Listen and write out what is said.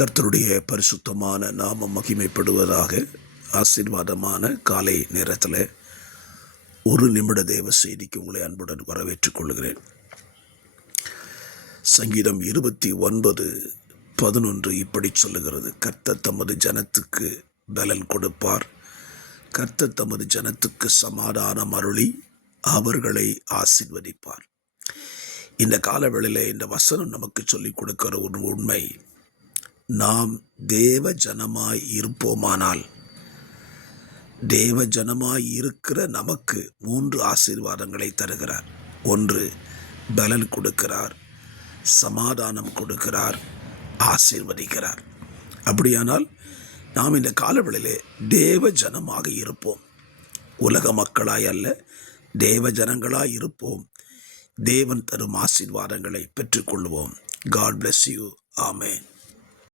கர்த்தருடைய பரிசுத்தமான நாமம் மகிமைப்படுவதாக. ஆசீர்வாதமான காலை நேரத்தில் ஒரு நிமிட தேவ செய்திக்கு உங்களை அன்புடன் வரவேற்றுக் கொள்கிறேன். சங்கீதம் 29:11 இப்படி சொல்லுகிறது: கர்த்தர் தமது ஜனத்துக்கு பலன் கொடுப்பார், கர்த்தர் தமது ஜனத்துக்கு சமாதானம் அருளி அவர்களை ஆசீர்வதிப்பார். இந்த காலவேளையில் இந்த வசனம் நமக்கு சொல்லிக் கொடுக்கிற ஒரு உண்மை, நாம் தேவ ஜனமாய் இருப்போமானால், தேவ ஜனமாய் இருக்கிற நமக்கு 3 ஆசீர்வாதங்களை தருகிறார். 1, பலன் கொடுக்கிறார், சமாதானம் கொடுக்கிறார், ஆசீர்வதிக்கிறார். அப்படியானால் நாம் இந்த காலவெளியிலே தேவ ஜனமாக இருப்போம். உலக மக்களாய் அல்ல, தேவ ஜனங்களாய் இருப்போம். தேவன் தரும் ஆசீர்வாதங்களை பெற்றுக்கொள்வோம். God bless you. Amen.